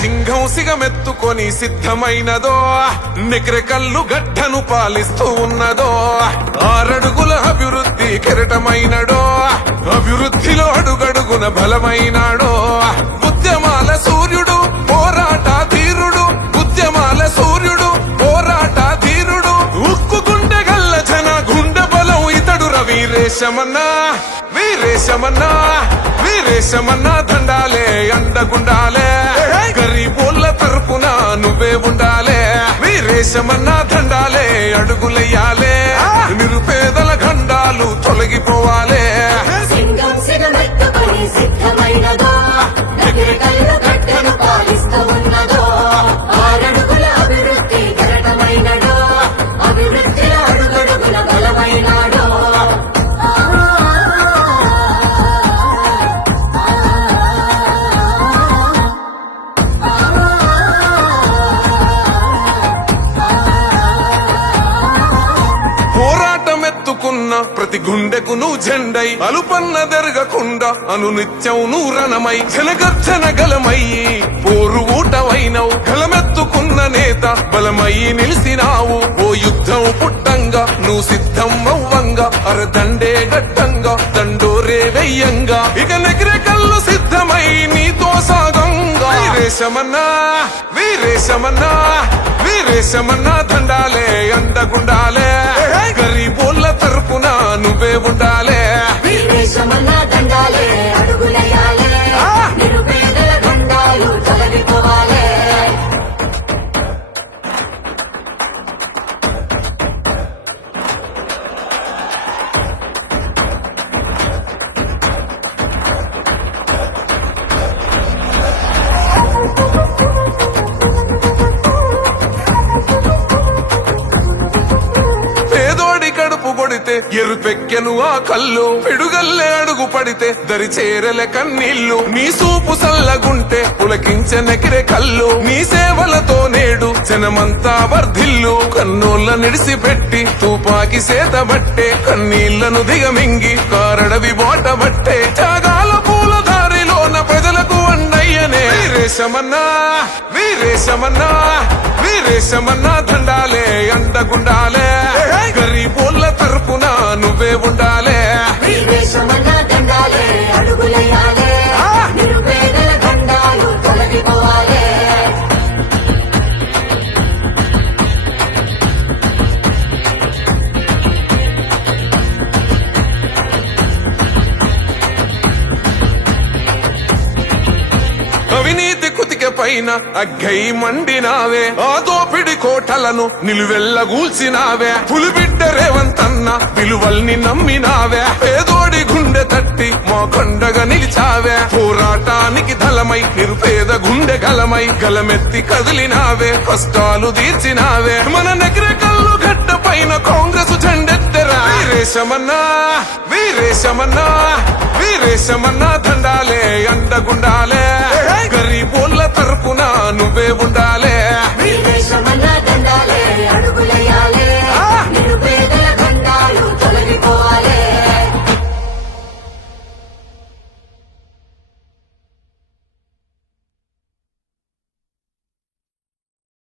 సింహం సిగమెత్తుకొని సిద్ధమైనదో నెకరె కల్లు గడ్డను పాలిస్తూ ఉన్నదో 6 అడుగుల అభివృద్ధి కెరటమైనడో అభివృద్ధిలో అడుగడుగున బలమైనాడో ఉద్యమాల సూర్యుడు పోరాట ధీరుడు ఉద్యమాల సూర్యుడు పోరాట ధీరుడు ఉక్కు గుండె గల్ల జన గుండె బలం ఇతడు వీరేశమన్నా వీరేశమన్నా వీరేశమన్నా దండాలే అండగుండాలే గరీబోళ్ళ తరపున నువ్వే ఉండాలే వీరేశమన్నా దండాలే అడుగులెయ్యాలే నిరుపేదల గండాలు తొలగిపోవాలే సింగం సిగమెత్తుకొని సిద్ధమైనదో నగరికల్లు గడ్డను పాలిస్తూ ఉన్నదో 6 అడుగుల అభివృద్ధి కెరటమైనడో అభివృద్ధిలో అడుగడుగున బలమైనాడో పోరాటమెత్తుకున్న ప్రతి గుండెకు నువ్వు జెండై అలుపన్న దెరగకుండా అనునిత్యం నువ్వు రణమై జనగర్జన గలమయ్యి పోరు ఊటవైనవు గలమెత్తుకున్న నేత బలమయ్యి నిలిసినావు ఓ యుద్ధం పుట్టంగా నువ్వు సిద్ధం అవ్వంగా అరదండే గట్టంగా దండోరే వెయ్యంగా ఇక నెగిరే కళ్ళు సిద్ధమై నీతో సాగంగా వీరేశమన్నా వీరేశమన్నా వీరేశమన్నా దండాలే అండగుండాలే గరీబోళ్ళ తరపున నువ్వే ఉండాలే వీరేశమన్నా దండాలే అడుగులెయ్యాలే నిరుపేదల గండాలు తొలగిపోవాలే పేదోడి కడుపు కొడితే ఎరుపెక్కెను ఆ కళ్ళు పిడుగల్లే అడుగు పడితే దరి చేరలే కన్నీళ్లు నీ సూపు సల్లగుంటే పులకించె నెకిరే కళ్ళు నీ సేవలతో నేడు జనమంతా వర్ధిల్లు కన్నోళ్ళ నిడిసిపెట్టి తుపాకి సేతబట్టే కన్నీళ్లను దిగమింగి కారడవి బోటబట్టే త్యాగాల పూల దారిలోన ప్రజలకు అండయ్యనే వీరేశమన్నా వీరేశమన్నా వీరేశమన్నా దండాలే అండగుండాలే గరీబోళ్ళ తరపున నువ్వే ఉండాలే వీరేశమన్నా దండాలే అడుగులెయ్యాలే నిరుపేదల గండాలు తొలగిపోవాలే అవినీతి కుతిక పైన అగ్గై మండినావే ఆ దోపిడి కోటలను నిలువెల్లగూల్చినావే పులిబిడ్డ రేవంతన్న విలువల్ని నమ్మినావే పేదోడి గుండె తట్టి మా కొండగా నిలిచావే పోరాటానికి దళమై నిరుపేద గుండె గలమై గలమెత్తి కదిలినావే కష్టాలు తీర్చినావే మన నెగిరే కల్లు గడ్డ పైన కాంగ్రెస్ జెండెత్తెరా వీరేశమన్నా వీరేశమన్నా వీరేశమన్నా దండాలే అండగుండాలే గరీబోళ్ళ